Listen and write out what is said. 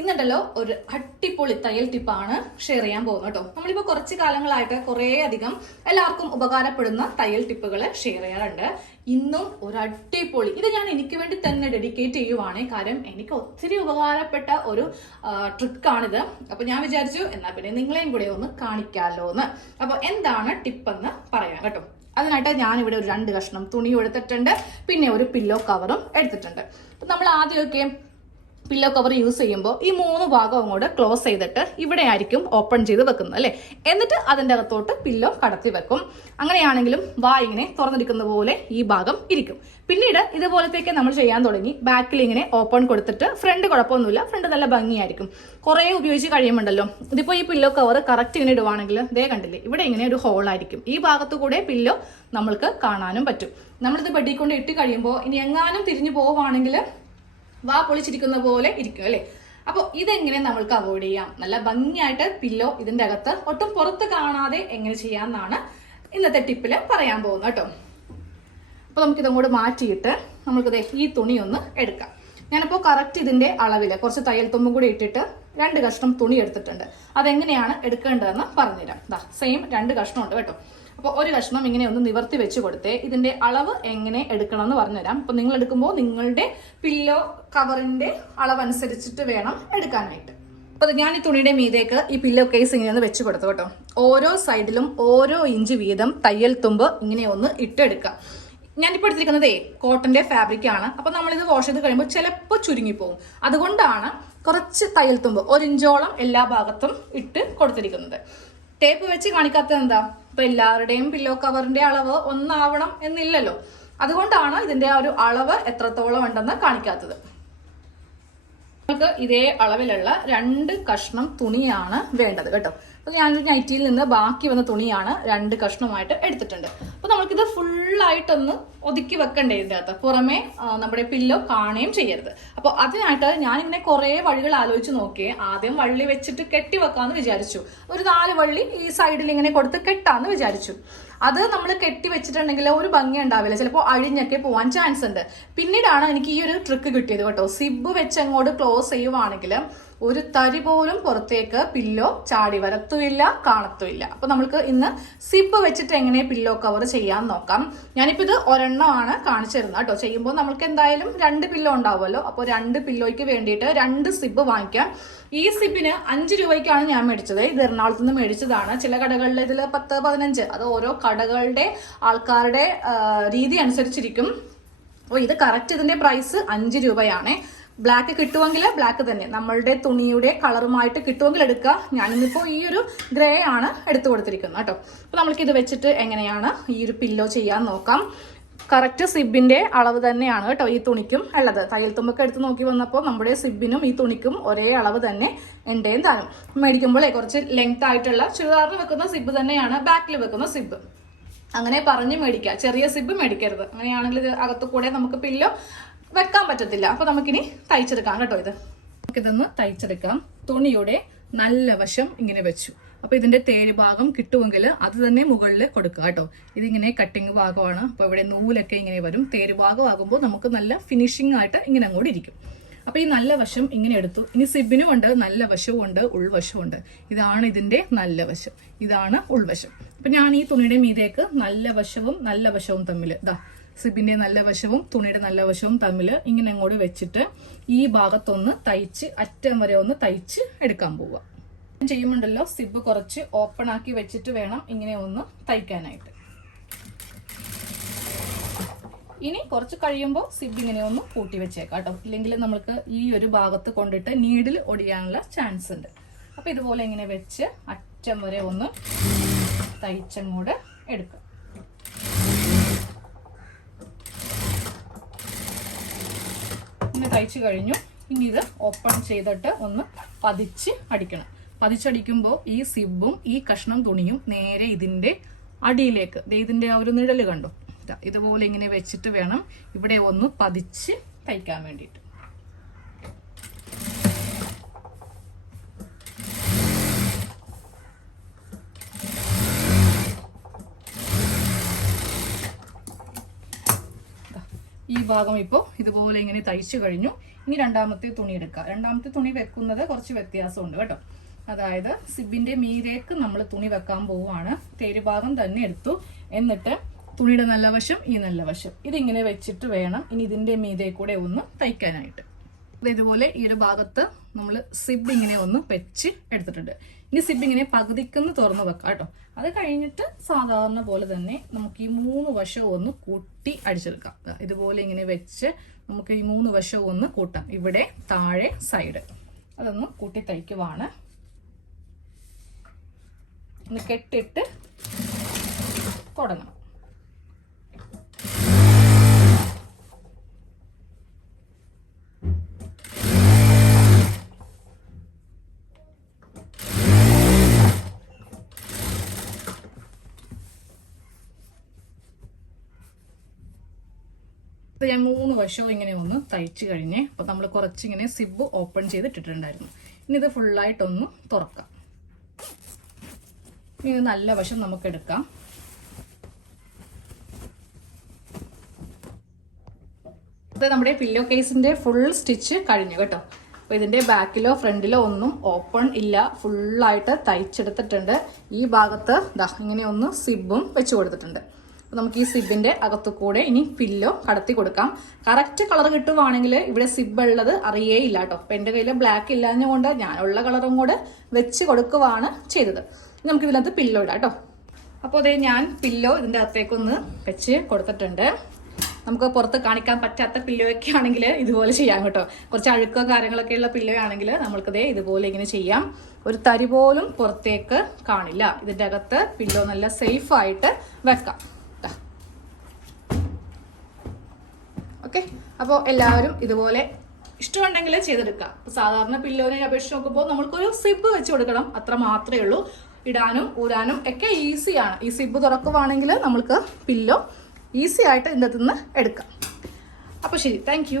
ഇന്നുണ്ടല്ലോ ഒരു അടിപൊളി തയ്യൽ ടിപ്പാണ് ഷെയർ ചെയ്യാൻ പോകുന്നത് കേട്ടോ. നമ്മളിപ്പോൾ കുറച്ച് കാലങ്ങളായിട്ട് കുറേ അധികം എല്ലാവർക്കും ഉപകാരപ്പെടുന്ന തയ്യൽ ടിപ്പുകൾ ഷെയർ ചെയ്യാറുണ്ട്. ഇന്നും ഒരു അടിപൊളി. ഇത് ഞാൻ എനിക്ക് വേണ്ടി തന്നെ ഡെഡിക്കേറ്റ് ചെയ്യുവാണ്. കാരണം എനിക്ക് ഒത്തിരി ഉപകാരപ്പെട്ട ഒരു ട്രിക്കാണിത് അപ്പോൾ ഞാൻ വിചാരിച്ചു എന്നാ പിന്നെ നിങ്ങളെയും കൂടെ ഒന്ന് കാണിക്കാമല്ലോ എന്ന് അപ്പോൾ എന്താണ് ടിപ്പെന്ന് പറയാം കേട്ടോ. അതിനായിട്ട് ഞാനിവിടെ ഒരു രണ്ട് കഷ്ണം തുണി എടുത്തിട്ടുണ്ട്. പിന്നെ ഒരു പില്ലോ കവറും എടുത്തിട്ടുണ്ട്. അപ്പം നമ്മൾ ആദ്യമൊക്കെ പില്ലോ കവർ യൂസ് ചെയ്യുമ്പോൾ ഈ മൂന്ന് ഭാഗം അങ്ങോട്ട് ക്ലോസ് ചെയ്തിട്ട് ഇവിടെ ആയിരിക്കും ഓപ്പൺ ചെയ്ത് വെക്കുന്നത് അല്ലേ? എന്നിട്ട് അതിന്റെ അകത്തോട്ട് പില്ലോ കടത്തി വെക്കും. അങ്ങനെയാണെങ്കിലും വായിങ്ങനെ തുറന്നിരിക്കുന്ന പോലെ ഈ ഭാഗം ഇരിക്കും. പിന്നീട് ഇതുപോലത്തേക്ക് നമ്മൾ ചെയ്യാൻ തുടങ്ങി. ബാക്കിൽ ഇങ്ങനെ ഓപ്പൺ കൊടുത്തിട്ട് ഫ്രണ്ട് കുഴപ്പമൊന്നുമില്ല ഫ്രണ്ട് നല്ല ഭംഗിയായിരിക്കും. കുറേ ഉപയോഗിച്ച് കഴിയുമുണ്ടല്ലോ ഇതിപ്പോൾ ഈ പില്ലോ കവർ കറക്റ്റ് ഇങ്ങനെ ഇടുവാണെങ്കിൽ ദേ കണ്ടില്ലേ ഇവിടെ ഇങ്ങനെ ഒരു ഹോളായിരിക്കും ഈ ഭാഗത്തു കൂടെ പില്ലോ നമ്മൾക്ക് കാണാനും പറ്റും. നമ്മളിത് ബെഡിൽ കൊണ്ട് ഇട്ട് കഴിയുമ്പോൾ ഇനി എങ്ങാനും തിരിഞ്ഞു പോവുകയാണെങ്കിൽ വാ പൊളിച്ചിരിക്കുന്ന പോലെ ഇരിക്കും അല്ലേ? അപ്പോൾ ഇതെങ്ങനെ നമ്മൾക്ക് അവോയ്ഡ് ചെയ്യാം? നല്ല ഭംഗിയായിട്ട് പില്ലോ ഇതിന്റെ അകത്ത് ഒട്ടും പുറത്ത് കാണാതെ എങ്ങനെ ചെയ്യാമെന്നാണ് ഇന്നത്തെ ടിപ്പിൽ പറയാൻ പോകുന്നത് കേട്ടോ. അപ്പോൾ നമുക്കിതും കൂടെ മാറ്റിയിട്ട് നമുക്കിത് ഈ തുണി ഒന്ന് എടുക്കാം. ഞാനിപ്പോൾ കറക്റ്റ് ഇതിന്റെ അളവിൽ കുറച്ച് തയ്യൽ തുമ്പും കൂടി ഇട്ടിട്ട് രണ്ട് കഷ്ണം തുണി എടുത്തിട്ടുണ്ട്. അതെങ്ങനെയാണ് എടുക്കേണ്ടതെന്ന് പറഞ്ഞുതരാം. ദാ സെയിം രണ്ട് കഷ്ണം ഉണ്ട് കേട്ടോ. അപ്പോൾ ഒരു കഷ്ണം ഇങ്ങനെ ഒന്ന് നിവർത്തി വെച്ച് കൊടുത്തേ. ഇതിന്റെ അളവ് എങ്ങനെ എടുക്കണം എന്ന് പറഞ്ഞുതരാം. അപ്പോൾ നിങ്ങൾ എടുക്കുമ്പോൾ നിങ്ങളുടെ പില്ലോ കവറിന്റെ അളവ് അനുസരിച്ചിട്ട് വേണം എടുക്കാനായിട്ട്. അപ്പോൾ ഞാൻ ഈ തുണിയുടെ മീതേക്ക് ഈ പില്ലോ കേസ് ഇങ്ങനെ ഒന്ന് വെച്ച് കൊടുത്തു കേട്ടോ. ഓരോ സൈഡിലും ഓരോ ഇഞ്ച് വീതം തയ്യൽ തുമ്പ് ഇങ്ങനെ ഒന്ന് ഇട്ടെടുക്കാം ഞാനിപ്പോൾ എടുത്തിരിക്കുന്നതേ കോട്ടന്റെ ഫാബ്രിക് ആണ്. അപ്പോൾ നമ്മളിത് വാഷ് ചെയ്ത് കഴിയുമ്പോൾ ചിലപ്പോൾ ചുരുങ്ങിപ്പോവും. അതുകൊണ്ടാണ് കുറച്ച് തയ്യൽ തുമ്പ് ഒരു ഇഞ്ചോളം എല്ലാ ഭാഗത്തും ഇട്ട് കൊടുത്തിരിക്കുന്നത്. ടേപ്പ് വെച്ച് കാണിക്കാത്തത് എന്താ? ഇപ്പൊ എല്ലാവരുടെയും പില്ലോ കവറിന്റെ അളവ് ഒന്നാവണം എന്നില്ലല്ലോ. അതുകൊണ്ടാണ് ഇതിന്റെ ആ ഒരു അളവ് എത്രത്തോളം ഉണ്ടെന്ന് കാണിക്കാത്തത്. നമുക്ക് ഇതേ അളവിലുള്ള രണ്ട് കഷ്ണം തുണിയാണ് വേണ്ടത് കേട്ടോ. അപ്പൊ ഞാനൊരു നൈറ്റിയിൽ നിന്ന് ബാക്കി വന്ന തുണിയാണ് രണ്ട് കഷ്ണമായിട്ട് എടുത്തിട്ടുണ്ട്. അപ്പൊ നമുക്കിത് ഫുള്ളായിട്ടൊന്ന് ഒതുക്കി വെക്കണ്ടേ ഇതിന്റെ അകത്ത്. പുറമെ നമ്മുടെ പില്ലോ കാണുകയും ചെയ്യരുത്. അപ്പോൾ അതിനായിട്ട് ഞാനിങ്ങനെ കുറേ വഴികൾ ആലോചിച്ച് നോക്കിയേ. ആദ്യം വള്ളി വെച്ചിട്ട് കെട്ടി വെക്കാന്ന് വിചാരിച്ചു. ഒരു നാല് വള്ളി ഈ സൈഡിൽ ഇങ്ങനെ കൊടുത്ത് കെട്ടാന്ന് വിചാരിച്ചു. അത് നമ്മൾ കെട്ടി വെച്ചിട്ടുണ്ടെങ്കിൽ ഒരു ഭംഗി ഉണ്ടാവില്ല. ചിലപ്പോൾ അഴിഞ്ഞൊക്കെ പോകാൻ ചാൻസ് ഉണ്ട്. പിന്നീടാണ് എനിക്ക് ഈ ഒരു ട്രിക്ക് കിട്ടിയത് കേട്ടോ. സിബ് വെച്ച് അങ്ങോട്ട് ക്ലോസ് ചെയ്യുവാണെങ്കിൽ ഒരു തരി പോലും പുറത്തേക്ക് പില്ലോ ചാടി വരത്തുമില്ല കാണത്തുമില്ല. അപ്പൊ നമ്മൾക്ക് ഇന്ന് സിബ് വെച്ചിട്ട് എങ്ങനെ പില്ലോ കവർ ചെയ്യാൻ നോക്കാം. ഞാനിപ്പോ ഇത് ഒരെണ്ണമാണ് കാണിച്ചു തരുന്നത് കേട്ടോ. ചെയ്യുമ്പോൾ നമുക്ക് എന്തായാലും രണ്ട് പില്ലോ ഉണ്ടാവുമല്ലോ. അപ്പോൾ രണ്ട് പില്ലോയ്ക്ക് വേണ്ടിയിട്ട് രണ്ട് സിബ് വാങ്ങിക്കാം. ഈ സിബിന് അഞ്ച് രൂപയ്ക്കാണ് ഞാൻ മേടിച്ചത്. ഇത് എറണാകുളത്ത് നിന്ന് മേടിച്ചതാണ്. ചില കടകളിൽ ഇതിൽ പത്ത് പതിനഞ്ച് അത് ഓരോ കടകളുടെ ആൾക്കാരുടെ രീതി അനുസരിച്ചിരിക്കും. അപ്പോൾ ഇത് കറക്റ്റ് ഇതിന്റെ പ്രൈസ് അഞ്ച് രൂപയാണ്. ബ്ലാക്ക് കിട്ടുമെങ്കിൽ ബ്ലാക്ക് തന്നെ. നമ്മളുടെ തുണിയുടെ കളറുമായിട്ട് കിട്ടുമെങ്കിൽ എടുക്കുക. ഞാനിന്നിപ്പോൾ ഈ ഒരു ഗ്രേ ആണ് എടുത്തു കൊടുത്തിരിക്കുന്നത് കേട്ടോ. അപ്പോൾ ഇത് വെച്ചിട്ട് എങ്ങനെയാണ് ഈ ഒരു പില്ലോ ചെയ്യാൻ നോക്കാം. കറക്റ്റ് സിബിന്റെ അളവ് തന്നെയാണ് കേട്ടോ ഈ തുണിക്കും ഉള്ളത്. തയ്യൽ തുമ്പൊക്കെ എടുത്ത് നോക്കി വന്നപ്പോൾ നമ്മുടെ സിബിനും ഈ തുണിക്കും ഒരേ അളവ് തന്നെ എന്റെയും താനും. മേടിക്കുമ്പോഴേ കുറച്ച് ലെങ്ത് ആയിട്ടുള്ള ചുരിദാറിന് വെക്കുന്ന സിബ് തന്നെയാണ് ബാക്കിൽ വെക്കുന്ന സിബ്. അങ്ങനെ പറഞ്ഞ് മേടിക്കുക. ചെറിയ സിബ് മേടിക്കരുത്. അങ്ങനെയാണെങ്കിൽ ഇത് അകത്തു കൂടെ നമുക്ക് പില്ലോ വെക്കാൻ പറ്റത്തില്ല. അപ്പൊ നമുക്കിനി തയ്ച്ചെടുക്കാം കേട്ടോ ഇത്. നമുക്കിതൊന്ന് തയ്ച്ചെടുക്കാം. തുണിയുടെ നല്ല വശം ഇങ്ങനെ വെച്ചു. അപ്പൊ ഇതിന്റെ തേര് ഭാഗം കിട്ടുമെങ്കിൽ അത് തന്നെ മുകളിൽ കൊടുക്കുക കേട്ടോ. ഇതിങ്ങനെ കട്ടിങ് ഭാഗമാണ്. അപ്പൊ ഇവിടെ നൂലൊക്കെ ഇങ്ങനെ വരും. തേര് ഭാഗമാകുമ്പോൾ നമുക്ക് നല്ല ഫിനിഷിംഗ് ആയിട്ട് ഇങ്ങനെ അങ്ങോട്ട് ഇരിക്കും. അപ്പൊ ഈ നല്ല വശം ഇങ്ങനെ എടുത്തു. ഇനി സിബിനും ഉണ്ട്. നല്ല വശവും ഉണ്ട്. ഉൾവശവും ഉണ്ട്. ഇതാണ് ഇതിന്റെ നല്ല വശം. ഇതാണ് ഉൾവശം. അപ്പൊ ഞാൻ ഈ തുണിയുടെ മീതേക്ക് നല്ല വശവും നല്ല വശവും തമ്മിൽ. ഇതാ സിബിന്റെ നല്ല വശവും തുണിയുടെ നല്ല വശവും തമ്മിൽ ഇങ്ങനെ അങ്ങോട്ട് വെച്ചിട്ട് ഈ ഭാഗത്തൊന്ന് തയ്ച്ച് അറ്റം വരെ ഒന്ന് തയ്ച്ച് എടുക്കാൻ പോവുക. ചെയ്യുമ്പോണ്ടല്ലോ സിബ് കുറച്ച് ഓപ്പൺ ആക്കി വെച്ചിട്ട് വേണം ഇങ്ങനെ ഒന്ന് തയ്ക്കാനായിട്ട്. ഇനി കുറച്ച് കഴിയുമ്പോൾ സിബ് ഇങ്ങനെ ഒന്ന് കൂട്ടി വെച്ചേക്കാം കേട്ടോ. ഇല്ലെങ്കിൽ നമ്മൾക്ക് ഈ ഒരു ഭാഗത്ത് കൊണ്ടിട്ട് നീഡിൽ ഒടിയാനുള്ള ചാൻസ് ഉണ്ട്. അപ്പൊ ഇതുപോലെ ഇങ്ങനെ വെച്ച് അറ്റം വരെ ഒന്ന് തയ്ച്ചങ്ങോട്ട് എടുക്കുക ഇങ്ങനെ തയ്ച്ചു കഴിഞ്ഞു. ഇനി ഇത് ഓപ്പൺ ചെയ്തിട്ട് ഒന്ന് പതിച്ച് അടിക്കണം. പതിച്ചടിക്കുമ്പോൾ ഈ സിബും ഈ കഷ്ണം തുണിയും നേരെ ഇതിന്റെ അടിയിലേക്ക്. ഇതിന്റെ ആ ഒരു നിഴൽ കണ്ടു? ഇതുപോലെ ഇങ്ങനെ വെച്ചിട്ട് വേണം ഇവിടെ ഒന്ന് പതിച്ച് തയ്ക്കാൻ വേണ്ടിയിട്ട്. ഈ ഭാഗം ഇപ്പോൾ ഇതുപോലെ ഇങ്ങനെ തയ്ച്ചു കഴിഞ്ഞു. ഇനി രണ്ടാമത്തെ തുണി എടുക്കുക രണ്ടാമത്തെ തുണി വെക്കുന്നത് കുറച്ച് വ്യത്യാസമുണ്ട് കേട്ടോ. അതായത് സിബിന്റെ മീരേക്ക് നമ്മൾ തുണി വെക്കാൻ പോവുകയാണ്. തേരുഭാഗം തന്നെ എടുത്തു. എന്നിട്ട് തുണിയുടെ നല്ല വശം ഈ നല്ല വശം. ഇതിങ്ങനെ വെച്ചിട്ട് വേണം ഇനി ഇതിന്റെ മീതെ കൂടെ ഒന്ന് തയ്ക്കാനായിട്ട്. ഇതുപോലെ ഈ ഒരു ഭാഗത്ത് നമ്മൾ സിബ് ഇങ്ങനെ ഒന്ന് വെച്ച് എടുത്തിട്ടുണ്ട്. ഇനി സിബ് ഇങ്ങനെ പകുതിക്കൊന്ന് തുറന്ന് വെക്കാം കേട്ടോ. അത് കഴിഞ്ഞിട്ട് സാധാരണ പോലെ തന്നെ നമുക്ക് ഈ മൂന്ന് വശവും ഒന്ന് കൂട്ടി അടിച്ചെടുക്കാം. ഇതുപോലെ ഇങ്ങനെ വെച്ച് നമുക്ക് ഈ മൂന്ന് വശവും ഒന്ന് കൂട്ടാം. ഇവിടെ താഴെ സൈഡ് അതൊന്ന് കൂട്ടി തയ്ക്കുവാണ്. ഒന്ന് കെട്ടിട്ട് തുടങ്ങണം ഇത് ഞാൻ മൂന്ന് വശവും ഇങ്ങനെ ഒന്ന് തയ്ച്ചു കഴിഞ്ഞ് അപ്പോൾ നമ്മൾ കുറച്ചിങ്ങനെ സിബ് ഓപ്പൺ ചെയ്തിട്ടിട്ടുണ്ടായിരുന്നു. ഇനി ഇത് ഫുള്ളായിട്ടൊന്ന് തുറക്കാം. ഇനി ഇത് നല്ല വശം നമുക്ക് എടുക്കാം. ഇത് നമ്മുടെ പില്ലോ കേസിന്റെ ഫുൾ സ്റ്റിച്ച് കഴിഞ്ഞു കേട്ടോ. അപ്പോൾ ഇതിന്റെ ബാക്കിലോ ഫ്രണ്ടിലോ ഒന്നും ഓപ്പൺ ഇല്ല. ഫുള്ളായിട്ട് തയ്ച്ചെടുത്തിട്ടുണ്ട്. ഈ ഭാഗത്ത് ഇങ്ങനെ ഒന്ന് സിബും വെച്ച് കൊടുത്തിട്ടുണ്ട്. നമുക്ക് ഈ സിബിന്റെ അകത്തു കൂടെ ഇനി പില്ലോ കടത്തി കൊടുക്കാം. കറക്റ്റ് കളർ കിട്ടുവാണെങ്കിൽ ഇവിടെ സിബ് ഉള്ളത് അറിയേ ഇല്ല കേട്ടോ. അപ്പൊ എന്റെ കയ്യിൽ ബ്ലാക്ക് ഇല്ലാഞ്ഞുകൊണ്ട് ഞാനുള്ള കളറും കൂടെ വെച്ച് കൊടുക്കുവാണ് ചെയ്തത്. നമുക്ക് ഇതിനകത്ത് പില്ലോ ഇടാം കേട്ടോ. അപ്പോൾ അതേ ഞാൻ പില്ലോ ഇതിന്റെ അകത്തേക്കൊന്ന് വെച്ച് കൊടുത്തിട്ടുണ്ട്. നമുക്ക് പുറത്ത് കാണിക്കാൻ പറ്റാത്ത പില്ലോയൊക്കെ ആണെങ്കിൽ ഇതുപോലെ ചെയ്യാം കേട്ടോ. കുറച്ച് അഴുക്കോ കാര്യങ്ങളൊക്കെ ഉള്ള പില്ലോ ആണെങ്കിൽ നമ്മൾക്കതേ ഇതുപോലെ ഇങ്ങനെ ചെയ്യാം. ഒരു തരി പോലും പുറത്തേക്ക് കാണില്ല. ഇതിന്റെ അകത്ത് പില്ലോ നല്ല സേഫായിട്ട് വെക്കാം. ഓക്കെ? അപ്പോൾ എല്ലാവരും ഇതുപോലെ ഇഷ്ടമുണ്ടെങ്കിൽ ചെയ്തെടുക്കാം അപ്പോൾ സാധാരണ പില്ലോനെ അപേക്ഷിച്ച് നോക്കുമ്പോൾ നമ്മൾക്കൊരു സിബ് വെച്ച് കൊടുക്കണം. അത്ര മാത്രമേ ഉള്ളൂ. ഇടാനും ഊരാനും ഒക്കെ ഈസിയാണ് ഈ സിബ് തുറക്കുവാണെങ്കിൽ നമ്മൾക്ക് പില്ലോ ഈസി ആയിട്ട് ഇതിന്റെ അകത്തുനിന്ന് എടുക്കാം. അപ്പോൾ ശരി. താങ്ക്